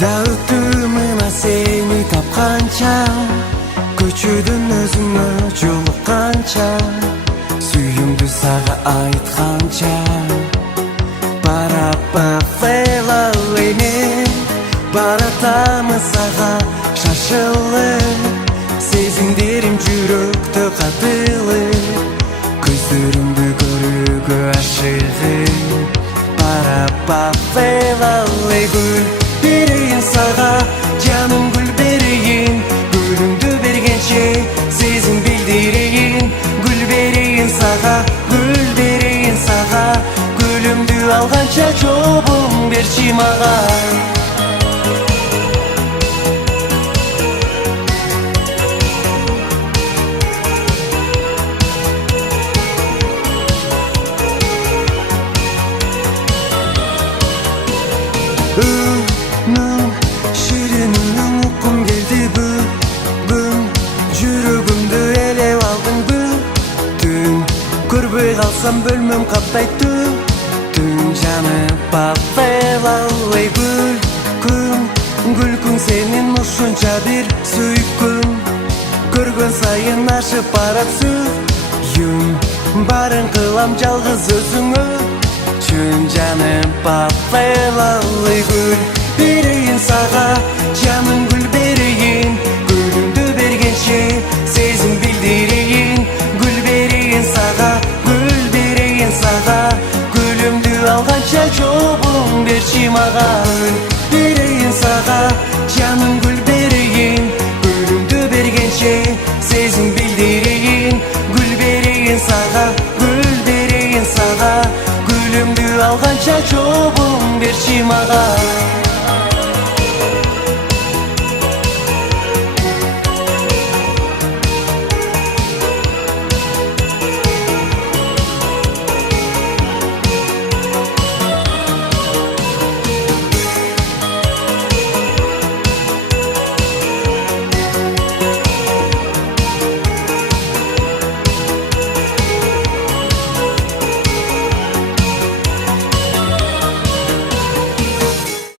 Dağıttığımına seni tapkança, köçüdün özüne jolukkança, sүйүмдү сага айтканча, барапа фейлалыйны баратамы сага шашылып, сезимдерим жүрөктө катылы, көздөрүңдү көрүүгө ашыгып, барапа фейлалый гүл берейин сага, жаным гүл берейин, гүлүңдү бергенче сезим билдирейин, гүл берейин сага, гүл берейин сага, гүлүмдү алганча жобун берчи мага. Şirinim ukum geldi bugün, жүрөгүмдү элеп алдың бүтүн, көрбөй калсам бөлмөм каптайт түн, жанып фейлалый күлкүң сенин ушунча бир сүйкүм, көргөн сайын ашып барат сүйүм, барын кылам жалгыз өзүңө чүн, жанып фейлалый гүл берейин сага, жаным гүл берейин, гүлүңдү бергенче сезим билдирейин, гүл берейин сага, гүл берейин сага, гүлүмдү алганча жобун берчи мага. Гүл берейин сага, жаным гүл берейин, гүлүңдү бергенче сезим билдирейин, гүл берейин сага, гүл берейин сага, гүлүмдү алганча жобун берчи мага.